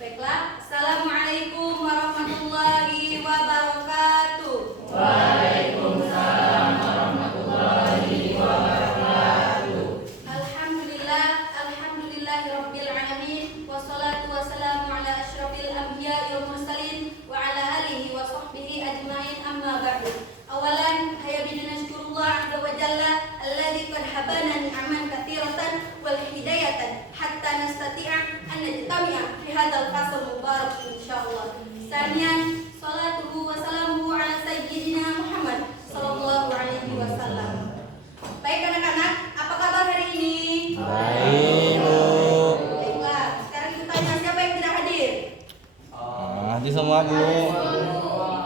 Baiklah, Assalamualaikum warahmatullahi wabarakatuh. Waalaikumsalam warahmatullahi wabarakatuh. Alhamdulillahirabbil alamin wassalatu wassalamu ala asyrafil anbiya'i wal mursalin wa ala alihi wa sahbihi ajmain amma ba'du. Awalan hayabina nashkurullah azza wa jalla alladzi qad habana ni'aman katsiratan wal hidayatan hatta nastati'a an najtami'a fi hadzal fasl mubarak insyaallah. Saniyan salatuhu wa salamuhu ala sayyidina Muhammad sallallahu alaihi wasallam. Baik anak-anak, apa kabar hari ini? Baik, Bu. Baiklah, sekarang kita tanya siapa yang tidak hadir? Hadir semua, Bu.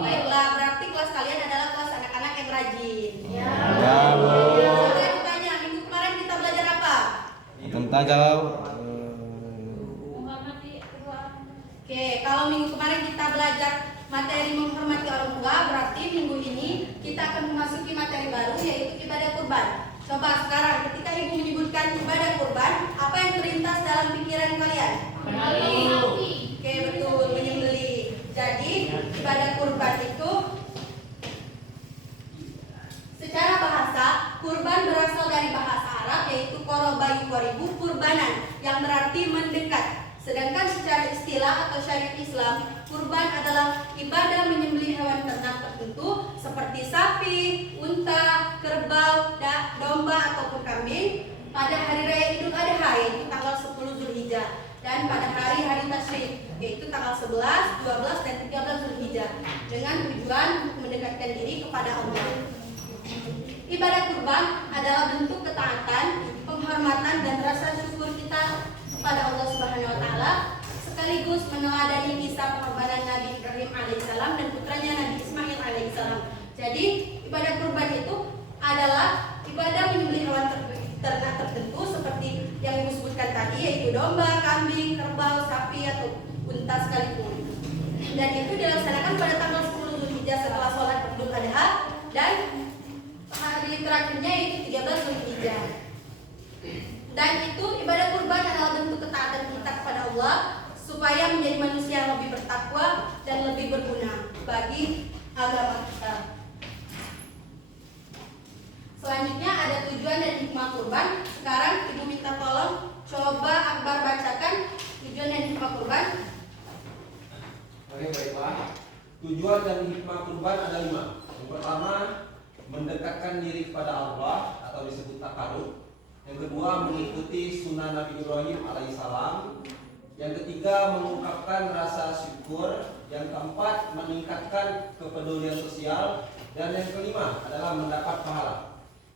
Baiklah, berarti kelas kalian adalah kelas anak-anak yang rajin. Ya, Bu. Sekarang aku tanya, minggu kemarin kita belajar apa? Tentang jawab. Oke, kalau minggu kemarin kita belajar materi menghormati orang tua, berarti minggu ini kita akan memasuki materi baru yaitu ibadah kurban. Coba sekarang ketika ibu menyebutkan ibadah kurban, apa yang terlintas dalam pikiran kalian? Oke, betul, menyembelih. Jadi ibadah kurban itu secara bahasa, kurban berasal dari bahasa Arab yaitu qoroba yuqaribu kurbanan yang berarti mendekat. Sedangkan secara istilah atau syariat Islam, kurban adalah ibadah menyembelih hewan ternak tertentu seperti sapi, unta, kerbau, domba ataupun kambing pada hari raya Idul Adha yaitu tanggal 10 Zulhijjah dan pada hari-hari tasyrik yaitu tanggal 11, 12 dan 13 Zulhijjah dengan tujuan untuk mendekatkan diri kepada Allah. Ibadah kurban adalah bentuk ketaatan, penghormatan dan rasa syukur kita kepada Allah Subhanahu wa taala sekaligus meneladani kisah pengorbanan Nabi Ibrahim alaihissalam dan putranya Nabi Ismail alaihissalam. Jadi, ibadah kurban itu adalah ibadah menyembelih hewan ternak tertentu seperti yang Ibu sebutkan tadi yaitu domba, kambing, kerbau, sapi atau unta sekalipun. Dan itu dilaksanakan pada tanggal 10 Zulhijjah setelah sholat Idul Adha dan hari terakhirnya yaitu 13 Zulhijjah. Dan itu ibadah kurban adalah bentuk ketaatan kita kepada Allah supaya menjadi manusia yang lebih bertakwa dan lebih berguna bagi agama kita. Selanjutnya ada tujuan dan hikmah kurban. Sekarang Ibu minta tolong coba Akbar bacakan tujuan dan hikmah kurban. Oke, baiklah. Tujuan dan hikmah kurban ada 5. Yang pertama, mendekatkan diri kepada Allah atau disebut takarub. Yang kedua, mengikuti sunnah Nabi Ibrahim alaihissalam. Yang ketiga, mengungkapkan rasa syukur. Yang keempat, meningkatkan kepedulian sosial. Dan yang kelima adalah mendapat pahala.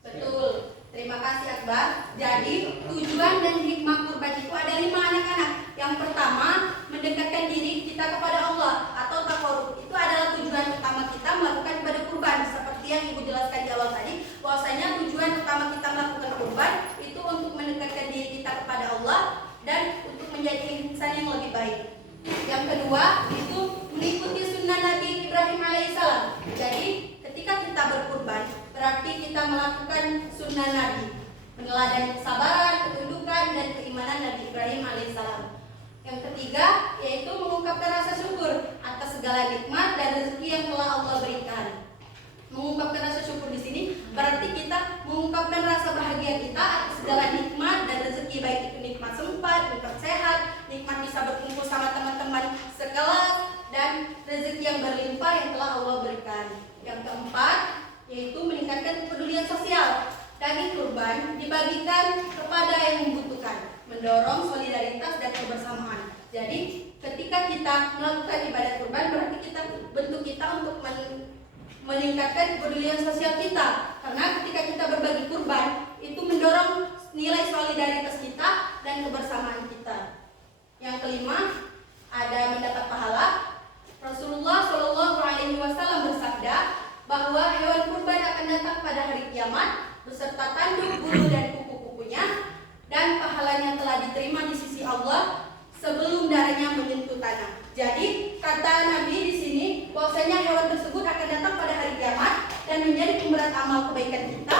Betul, terima kasih Akbar. Jadi tujuan dan hikmah kurban itu ada 5 anak-anak. Yang pertama, mendekatkan diri kita kepada Allah atau takarub. Itu adalah tujuan utama kita melakukan ibadah kurban. Seperti yang Ibu jelaskan di awal tadi, bahwasanya tujuan utama kita melakukan kurban itu untuk mendekatkan diri kita kepada Allah dan untuk menjadi insan yang lebih baik. Yang kedua, itu mengikuti sunnah Nabi Ibrahim alaihissalam. Jadi ketika kita berkurban, berarti kita melakukan sunnah Nabi, meneladani kesabaran, ketundukan dan keimanan Nabi Ibrahim alaihissalam. Yang ketiga, yaitu mengungkapkan rasa syukur atas segala nikmat dan rezeki yang telah Allah berikan. Mengungkapkan rasa syukur di sini berarti kita mengungkapkan rasa bahagia kita atas segala nikmat dan rezeki, baik itu nikmat sempat, nikmat sehat, nikmat bisa berkumpul sama teman-teman sekelas dan rezeki yang berlimpah yang telah Allah berikan. Yang keempat, yaitu meningkatkan kepedulian sosial. Daging kurban dibagikan kepada yang membutuhkan, mendorong solidaritas dan kebersamaan. Jadi ketika kita melakukan ibadah kurban berarti bentuk kita untuk meningkatkan kepedulian sosial kita. Karena ketika kita berbagi kurban itu mendorong nilai solidaritas kita dan kebersamaan kita. Yang kelima, ada mendapat pahala. Rasulullah Shallallahu alaihi wasallam bersabda bahwa hewan kurban akan datang pada hari kiamat beserta tanduk, bulu dan kuku-kukunya, dan pahalanya telah diterima di sisi Allah sebelum darahnya menyentuh tanah. Jadi kata Nabi di sini bahwasanya hewan tersebut akan datang pada hari kiamat dan menjadi pemberat amal kebaikan kita,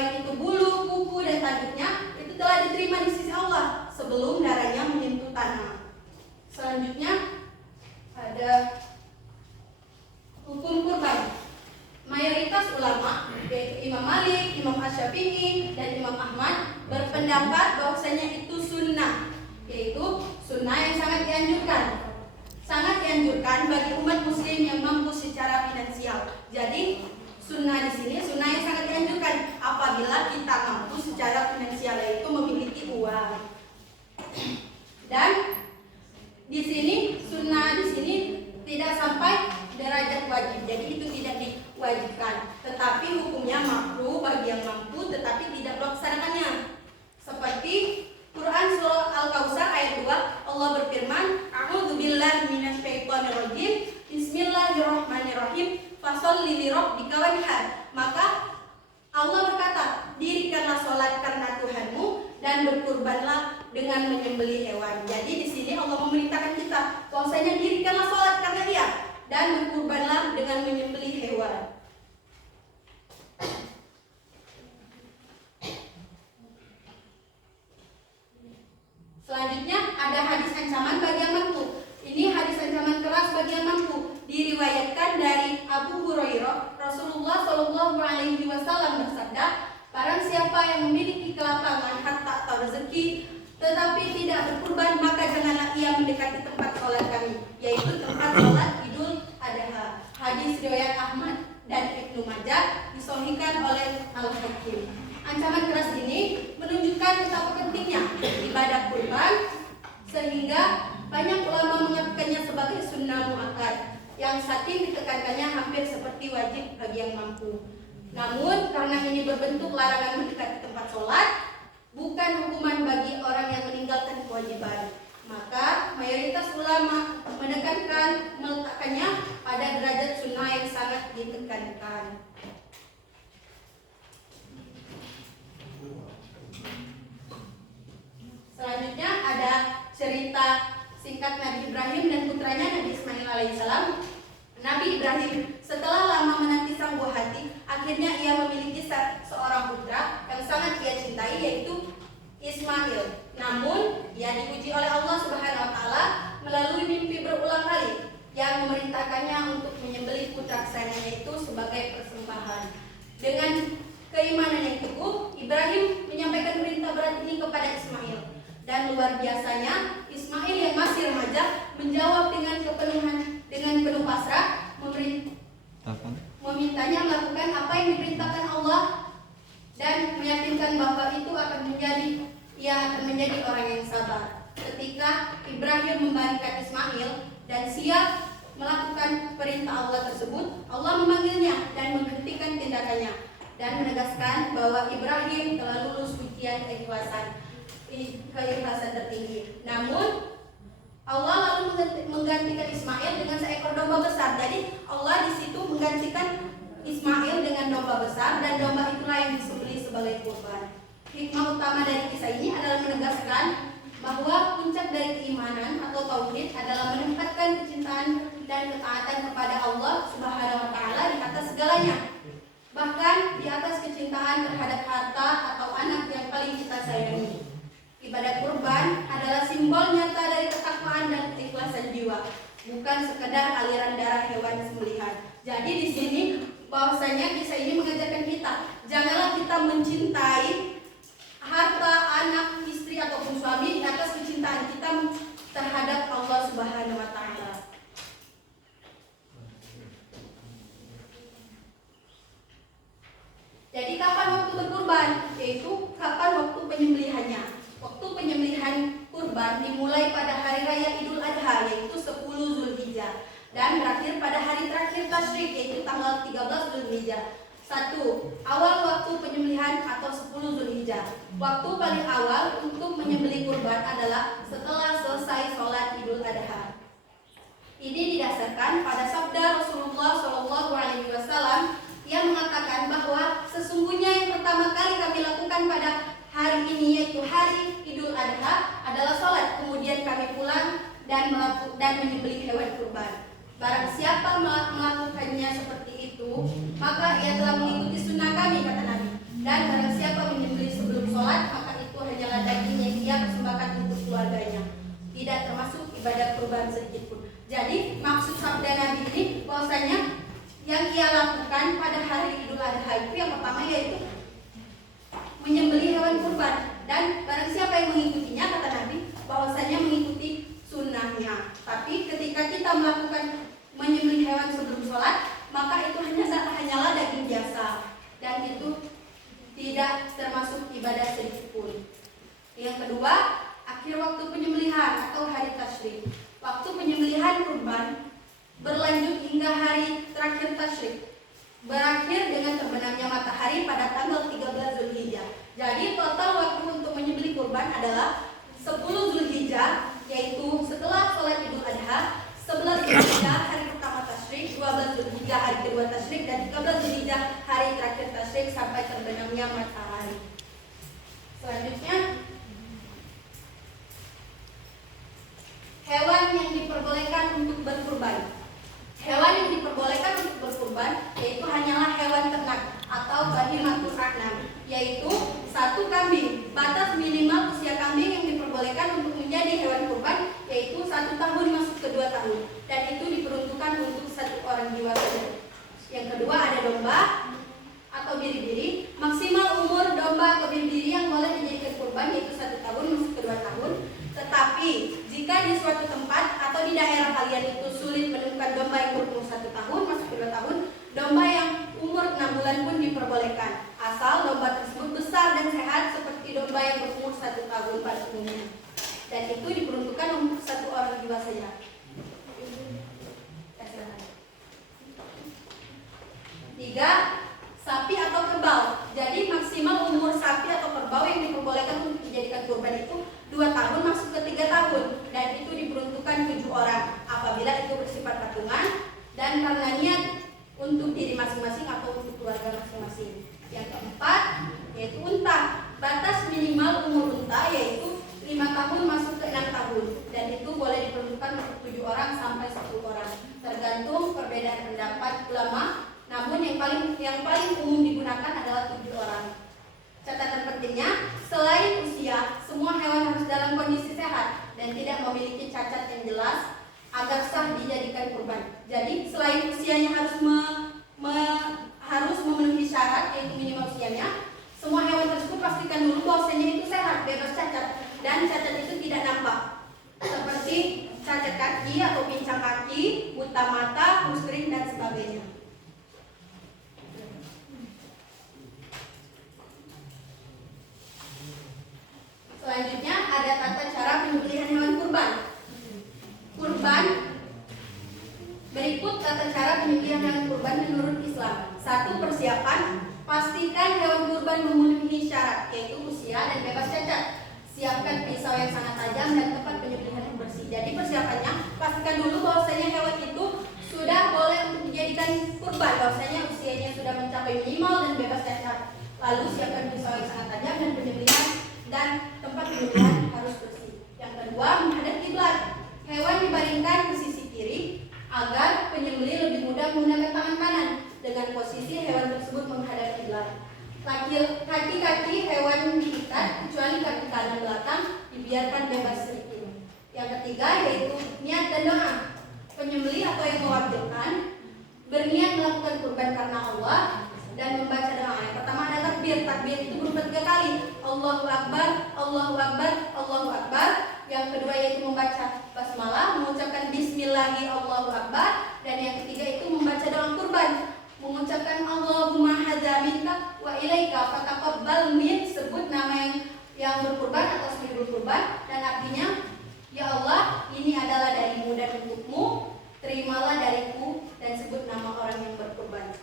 baik itu bulu, kuku, dan tanduknya, itu telah diterima di sisi Allah sebelum darahnya menyentuh tanah. Selanjutnya ada hukum kurban. Mayoritas ulama, yaitu Imam Malik, Imam Asy-Syafi'i, dan Imam Ahmad berpendapat bahwasanya itu sunnah, yaitu sunnah yang sangat dianjurkan. Sangat dianjurkan bagi umat muslim yang mampu secara finansial. Jadi sunnah di sini sunnah yang sangat dianjurkan apabila kita mampu secara finansial, yaitu memiliki uang. Dan di sini sunnah di sini tidak sampai derajat wajib, jadi itu tidak diwajibkan, tetapi hukumnya makruh bagi yang mampu tetapi tidak melaksanakannya. Seperti Quran surah Al-Kautsar ayat 2, Allah berfirman, A'udzubillahi minasyaitonirrajim, Bismillahirrahmanirrahim, fasholli lirabbika wanhar. Maka Allah berkata, dirikanlah sholat karena Tuhanmu dan berkurbanlah dengan menyembelih hewan. Jadi di sini Allah memerintahkan kita bahwasanya dirikanlah sholat karena Dia dan berkurbanlah dengan menyembelih hewan. Selanjutnya ada hadis ancaman bagi yang mampu. Ini hadis ancaman keras bagi yang mampu. Diriwayatkan dari Abu Hurairah, Rasulullah Shallallahu Alaihi Wasallam bersabda, barang siapa yang memiliki kelapangan harta atau rezeki tetapi tidak berkurban, maka janganlah ia mendekati tempat sholat kami, yaitu tempat sholat Idul Adha. Hadis riwayat Ahmad dan Ibnu Majah, disahihkan oleh Al-Hakim. Ancaman keras ini menunjukkan betapa pentingnya ibadah kurban, sehingga banyak ulama mengatakannya sebagai sunnah muakkad, yang saking ditekankannya hampir seperti wajib bagi yang mampu. Namun karena ini berbentuk larangan mendekati tempat sholat, bukan hukuman bagi orang yang meninggalkan kewajiban, maka mayoritas ulama menekankan meletakkannya pada derajat sunnah yang sangat ditekankan. Selanjutnya ada cerita singkat Nabi Ibrahim dan putranya Nabi Ismail alaihissalam. Nabi Ibrahim setelah lama menanti sang buah hati, akhirnya ia memiliki seorang putra yang sangat ia cintai, yaitu Ismail. Namun ia diuji oleh Allah Subhanahu wa taala melalui mimpi berulang kali yang memerintahkannya untuk menyembelih putra kesayangannya itu sebagai persembahan. Dengan keimanan yang teguh, Ibrahim menyampaikan perintah berat ini kepada Ismail. Dan luar biasanya, Ismail yang masih remaja menjawab dengan penuh pasrah, memintanya melakukan apa yang diperintahkan Allah dan meyakinkan bahwa itu ia akan menjadi orang yang sabar. Ketika Ibrahim membalikan Ismail dan siap melakukan perintah Allah tersebut, Allah memanggilnya dan menghentikan tindakannya dan menegaskan bahwa Ibrahim telah lulus ujian keikhlasan tertinggi. Namun Allah lalu menggantikan Ismail dengan seekor domba besar. Jadi Allah di situ menggantikan Ismail dengan domba besar, dan domba itulah yang disembelih sebagai kurban. Hikmah utama dari kisah ini adalah menegaskan bahwa puncak dari keimanan atau tauhid adalah menempatkan kecintaan dan ketaatan kepada Allah Subhanahu wa taala di atas segalanya. Bahkan di atas kecintaan terhadap harta atau anak yang paling kita sayangi. Ibadah kurban adalah simbol nyata dari ketakwaan dan keikhlasan jiwa, bukan sekedar aliran darah hewan sembelihan. Jadi di sini bahwasanya kisah ini mengajarkan kita, janganlah kita mencintai harta, anak, istri ataupun suami di atas kecintaan kita terhadap Allah Subhanahu wa taala. Jadi kapan waktu berkurban? Yaitu kapan waktu penyembelihannya. Waktu penyembelihan kurban dimulai pada hari raya Idul Adha, yaitu 10 Zulhijjah, dan berakhir pada hari terakhir tasyrik, yaitu tanggal 13 Zulhijjah. 1. Awal waktu penyembelihan atau 10 Zulhijjah. Waktu paling awal untuk menyembelih kurban adalah setelah selesai sholat Idul Adha. Ini didasarkan pada sabda Rasulullah SAW yang mengatakan bahwa sesungguhnya yang pertama kali kami lakukan pada hari ini, yaitu hari Idul Adha, adalah sholat. Kemudian kami pulang dan menyembelih hewan kurban. Barang siapa melakukannya seperti itu, maka ia telah mengikuti sunnah kami, kata Nabi. Dan barang kedua, akhir waktu penyembelihan atau hari tasyrik. Waktu penyembelihan kurban berlanjut hingga hari terakhir tasyrik, berakhir dengan terbenamnya matahari pada tanggal 13 Zulhijjah. Jadi total waktu untuk menyembelih kurban adalah 10 Zulhijjah, yaitu setelah sholat Idul Adha, 11 Zulhijjah hari pertama tasyrik, 12 Zulhijjah hari kedua tasyrik, dan 13 Zulhijjah hari terakhir tasyrik sampai terbenamnya matahari. Selanjutnya, hewan yang diperbolehkan untuk berkurban. Hewan yang diperbolehkan untuk berkurban yaitu hanyalah hewan ternak atau bahimatus an'am, yaitu 1 kambing. Batas minimal usia kambing yang diperbolehkan untuk menjadi hewan kurban yaitu 1 tahun masuk ke 2 tahun, dan itu diperuntukkan untuk 1 orang jiwa saja. Yang kedua ada domba atau biri-biri. Maksimal umur domba atau biri-biri yang boleh dijadikan kurban yaitu 1 tahun masuk ke 2 tahun. Tetapi jika di suatu tempat atau di daerah kalian itu sulit menemukan domba yang berumur 1 tahun masuk ke 2 tahun, domba yang umur 6 bulan pun diperbolehkan, asal domba tersebut besar dan sehat seperti domba yang berumur 1 tahun pada umumnya, dan itu diperuntukkan untuk 1 orang jiwa saja. 3. Sapi atau kerbau. Jadi maksimal umur sapi atau kerbau yang diperbolehkan untuk dijadikan kurban itu 2 tahun masuk ke 3 tahun, dan itu diperuntukkan 7 orang apabila itu bersifat patungan dan karena niat untuk diri masing-masing atau untuk keluarga masing-masing. Yang keempat yaitu unta. Batas minimal umur unta yaitu 5 tahun masuk ke 6 tahun, dan itu boleh diperuntukkan untuk 7 orang sampai 10 orang tergantung perbedaan pendapat ulama. Namun yang paling umum digunakan adalah 7 orang. Catatan pentingnya, selain usia, semua hewan harus dalam kondisi sehat dan tidak memiliki cacat yang jelas agar sah dijadikan kurban. Jadi selain usianya harus memenuhi syarat yaitu minimal usianya, semua hewan tersebut pastikan dulu bahwasanya itu sehat, bebas cacat, dan cacat itu tidak nampak, seperti cacat kaki atau pincang kaki, buta mata, kusring, dan sebagainya. Selanjutnya ada tata cara penyembelihan hewan kurban. Berikut tata cara penyembelihan hewan kurban menurut Islam. 1. Persiapan. Pastikan hewan kurban memenuhi syarat yaitu usia dan bebas cacat. Siapkan pisau yang sangat tajam dan tempat penyembelihan yang bersih. Jadi persiapannya, pastikan dulu bahwasanya hewan itu sudah boleh untuk dijadikan kurban, bahwasanya usianya sudah mencapai minimal dan bebas cacat. Lalu siapkan pisau yang sangat tajam dan penyembelihan dan tempat penyembelihan harus bersih. Yang kedua, menghadap kiblat. Hewan dibaringkan ke sisi kiri agar penyembelih lebih mudah menggunakan tangan kanan dengan posisi hewan tersebut menghadap kiblat. Kaki-kaki hewan diikat kecuali kaki kanan belakang dibiarkan bebas sedikit. Yang ketiga yaitu niat dan doa. Penyembelih atau yang mewajibkan berniat melakukan kurban karena Allah dan membaca doa. Yang pertama ada takbir. Takbir itu berupa 3 kali. Allahu Akbar, Allahu Akbar, Allahu Akbar. Yang kedua yaitu membaca basmalah, mengucapkan bismillahi Allahu Akbar. Dan yang ketiga itu membaca doa kurban, mengucapkan Allahumma hadza minka wa ilaika fataqabbal min, sebut nama yang berkurban atau sembelih berkurban, dan artinya ya Allah, ini adalah darimu dan untukmu, terimalah dariku, dan sebut nama orang yang berkurban.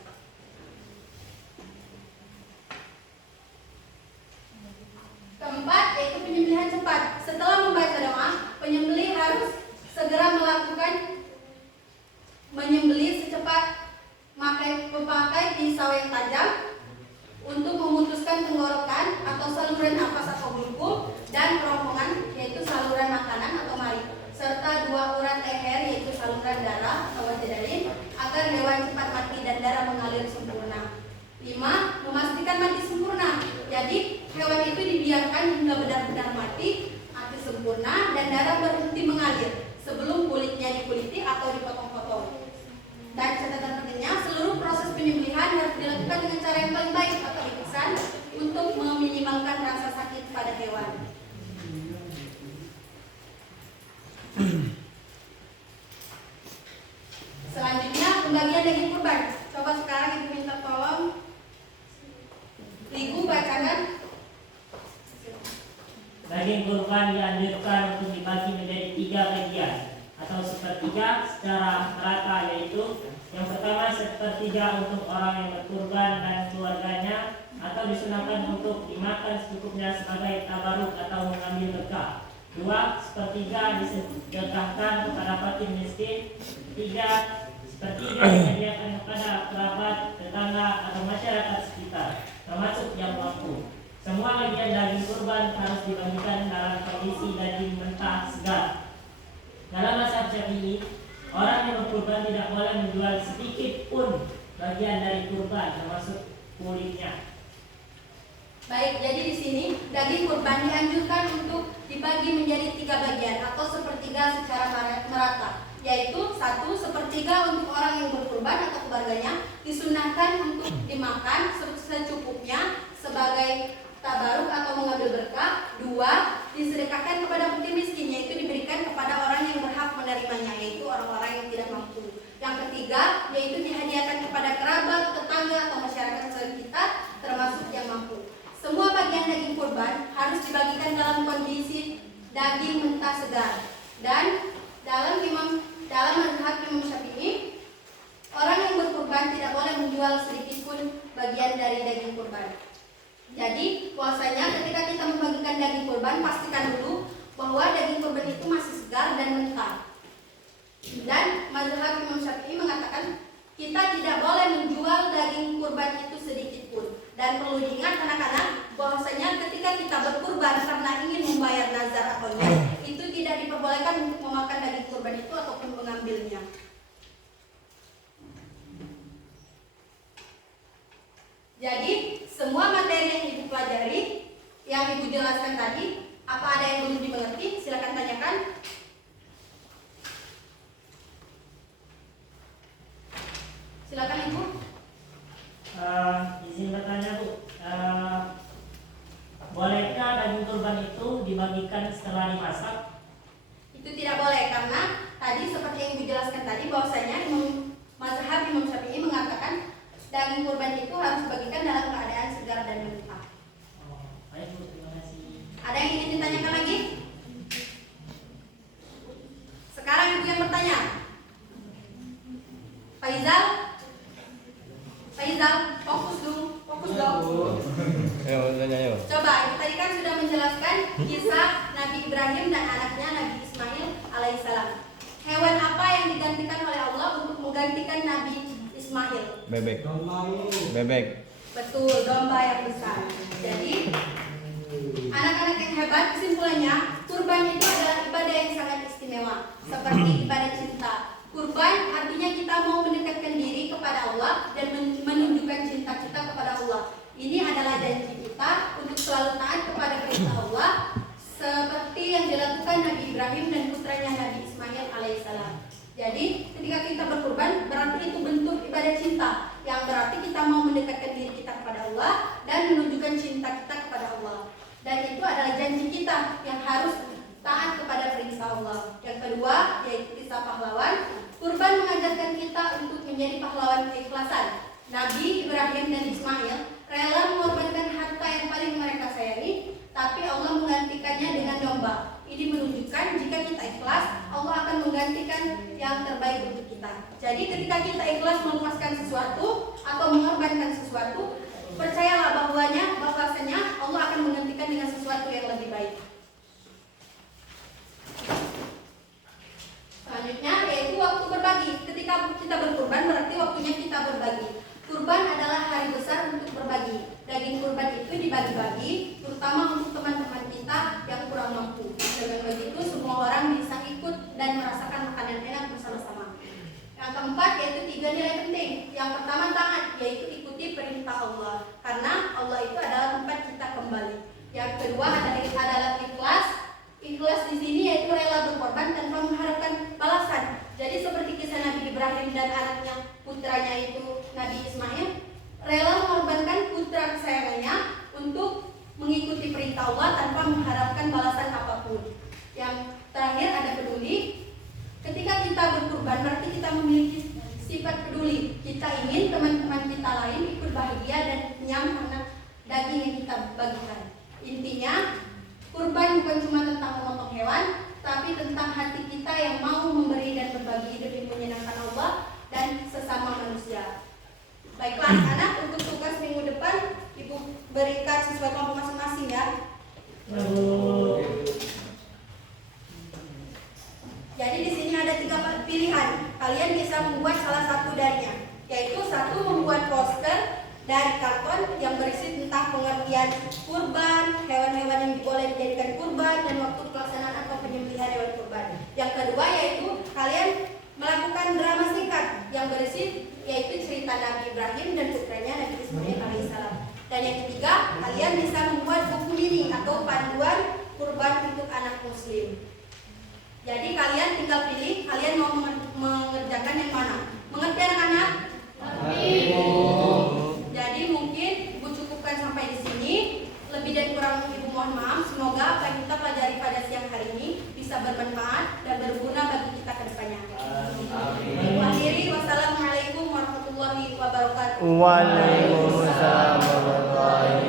Keempat yaitu penyembelihan cepat. Setelah membaca doa, penyembelih harus segera melakukan menyembelih secepat memakai pisau yang tajam untuk memutuskan tenggorokan atau saluran nafas atau bungkul dan kerongkongan yaitu saluran makanan atau mari, serta 2 urat leher yaitu saluran darah atau wajadain agar hewan cepat mati dan darah mengalir sempurna. 5. Memastikan mati sempurna. Jadi hewan itu dibiarkan hingga benar-benar mati sempurna dan darah berhenti mengalir sebelum kulitnya dikuliti atau dipotong-potong. Dan catatan pentingnya, seluruh proses penyembelihan harus dilakukan dengan cara yang paling baik atau ihsan untuk meminimalkan rasa sakit pada hewan. Selanjutnya pembagian daging kurban. Coba sekarang ibu minta tolong Ibu bacakan. Daging kurban dianjurkan untuk dibagi menjadi 3 bagian atau sepertiga secara merata, yaitu yang pertama sepertiga untuk orang yang berkurban dan keluarganya, atau disunahkan untuk dimakan secukupnya sebagai tabaruk atau mengambil berkah. 2. Sepertiga disedekahkan kepada fakir miskin. 3. Sepertiga disediakan kepada kerabat, tetangga atau masyarakat sekitar, termasuk yang mampu. Semua bagian daging kurban harus dibagikan dalam kondisi daging mentah segar. Dalam mazhab Syafi'i, orang yang berkurban tidak boleh menjual sedikit pun bagian dari kurban, termasuk kulitnya. Baik, jadi di sini daging kurban dianjurkan untuk dibagi menjadi 3 bagian atau sepertiga secara merata, yaitu 1. Sepertiga untuk orang yang berkurban atau keluarganya, disunahkan untuk dimakan secukupnya sebagai tabaruk atau mengambil berkah. 2. Disedekahkan kepada fakir miskin, yaitu diberikan kepada orang yang berhak menerimanya, yaitu orang-orang yang tidak mampu. Yang ketiga, yaitu dihadiahkan kepada kerabat, tetangga atau masyarakat sekitar, termasuk yang mampu. Semua bagian daging kurban harus dibagikan dalam kondisi daging mentah segar. Dan dalam mazhab Imam Syafi'i, orang yang berkurban tidak boleh menjual sedikit pun bagian dari daging kurban. Jadi puasanya ketika kita membagikan daging kurban, pastikan dulu bahwa daging kurban itu masih segar dan mentah. Dan mazhab Imam Syafi'i mengatakan kita tidak boleh menjual daging kurban itu sedikit pun. Dan perlu diingat anak-anak bahwasanya ketika kita berkurban karena ingin membayar nazar atau nyer, itu tidak diperbolehkan untuk memakan daging kurban itu ataupun mengambilnya. Jadi semua materi yang Ibu pelajari, yang Ibu jelaskan tadi, apa ada yang belum dimengerti? Silakan tanyakan. Silakan Ibu. Izin bertanya Bu, bolehkah daging kurban itu dibagikan setelah dimasak? Itu tidak boleh karena tadi seperti yang dijelaskan tadi bahwasanya mazhab Imam Syafi'i mengatakan daging kurban itu harus dibagikan dalam keadaan segar dan mentah. Baik Bu, terima kasih. Ada yang ingin ditanyakan lagi? Sekarang Ibu yang bertanya. Faizal, fokus dong. Ayo, tanya yuk. Coba, Ibu tadi kan sudah menjelaskan kisah Nabi Ibrahim dan anaknya Nabi Ismail alaihissalam. Hewan apa yang digantikan oleh Allah untuk menggantikan Nabi Ismail? Bebek. Bebek. Betul, domba yang besar. Jadi, anak-anak yang hebat, kesimpulannya, kurban itu adalah ibadah yang sangat istimewa, seperti ibadah cinta. Kurban artinya kita mau mendekatkan diri kepada Allah dan menunjukkan cinta kita kepada Allah. Ini adalah janji kita untuk selalu taat kepada perintah Allah, seperti yang dilakukan Nabi Ibrahim dan putranya Nabi Ismail alaihissalam. Jadi ketika kita berkurban berarti itu bentuk ibadah cinta, yang berarti kita mau mendekatkan diri kita kepada Allah dan menunjukkan cinta kita kepada Allah. Dan itu adalah janji kita yang harus taat kepada perintah Allah. Yang kedua yaitu kisah pahlawan. Kurban mengajarkan kita untuk menjadi pahlawan keikhlasan. Nabi Ibrahim dan Ismail rela mengorbankan harta yang paling mereka sayangi, tapi Allah menggantikannya dengan domba. Ini menunjukkan jika kita ikhlas, Allah akan menggantikan yang terbaik untuk kita. Jadi ketika kita ikhlas melepaskan sesuatu atau mengorbankan sesuatu, percayalah bahwasanya Allah akan menggantikan dengan sesuatu yang lebih baik. Selanjutnya yaitu waktu berbagi. Ketika kita berkurban berarti waktunya kita berbagi. Kurban adalah hari besar untuk berbagi. Daging kurban itu dibagi-bagi, terutama untuk teman-teman kita yang kurang mampu. Dengan begitu semua orang bisa ikut dan merasakan makanan enak bersama-sama. Yang keempat yaitu 3 nilai penting. Yang pertama taat, yaitu ikuti perintah Allah, karena Allah itu adalah tempat kita kembali. Yang kedua adalah ikhlas. Ikhlas di sini yaitu rela berkorban tanpa mengharapkan balasan. Jadi seperti kisah Nabi Ibrahim dan anaknya, putranya itu Nabi Ismail, rela mengorbankan putra kesayangannya untuk mengikuti perintah Allah tanpa mengharapkan balasan apapun. Yang terakhir ada peduli. Ketika kita berkurban berarti kita memiliki sifat peduli. Kita ingin teman-teman kita lain ikut bahagia dan kenyang karena daging yang kita bagikan. Intinya, Kurban bukan cuma tentang memotong hewan, tapi tentang hati kita yang mau memberi dan berbagi demi menyenangkan Allah dan sesama manusia. Baiklah anak-anak, untuk tugas minggu depan Ibu berikan sesuai kelompok masing-masing ya. Jadi di sini ada 3 pilihan. Kalian bisa membuat salah satu darinya, yaitu 1 membuat poster dari karton yang berisi tentang pengertian kurban, hewan-hewan yang boleh dijadikan kurban, dan waktu pelaksanaan atau penyembelihan hewan kurban. Yang kedua yaitu kalian melakukan drama singkat yang berisi yaitu cerita Nabi Ibrahim dan putranya Nabi Ismail alaihissalam. Dan yang ketiga, kalian bisa membuat buku mini atau panduan kurban untuk anak muslim. Jadi kalian tinggal pilih kalian mau mengerjakan yang mana. Mengerti anak-anak? Jadi mungkin Ibu cukupkan sampai di sini. Lebih dan kurang Ibu mohon maaf. Semoga apa yang kita pelajari pada siang hari ini bisa bermanfaat dan berguna bagi kita ke depannya. Ibu akhiri, wassalamualaikum warahmatullahi wabarakatuh. Waalaikumsalam warahmatullahi